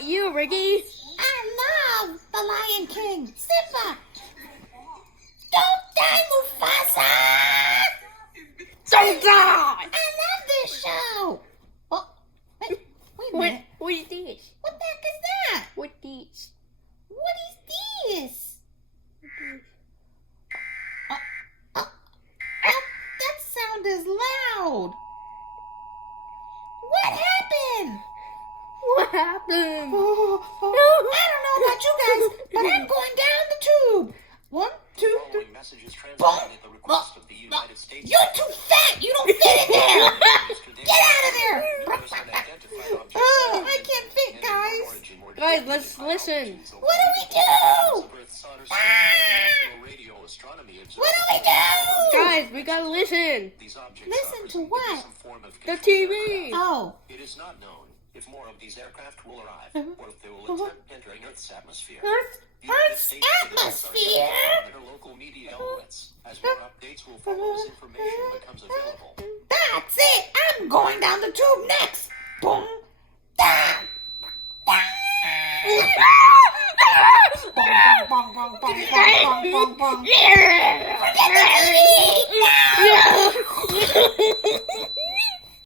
about you, Riggy? I love the Lion King. Simba! Don't die, Mufasa! Don't die! I love this show! Oh, wait a minute. What is this? What the heck is that? What this? What is this? That sound is loud. What happened? What happened? I don't know about you guys, but I'm going down the tube. 1, 2, 3. You're too fat. You don't fit in there. Get out of there. I can't fit, guys. Guys, let's listen. What do we do? What do we do? Guys, we gotta listen. Listen to what? The TV. Oh. It is not known if more of these aircraft will arrive or if they will attempt entering Earth's atmosphere. Earth's atmosphere? Their local media outlets. As more updates will follow as information becomes available. That's it. I'm going down the tube next. Boom. Down. Bong, bong, bong, bong, bong, bong, bong, bong, bong.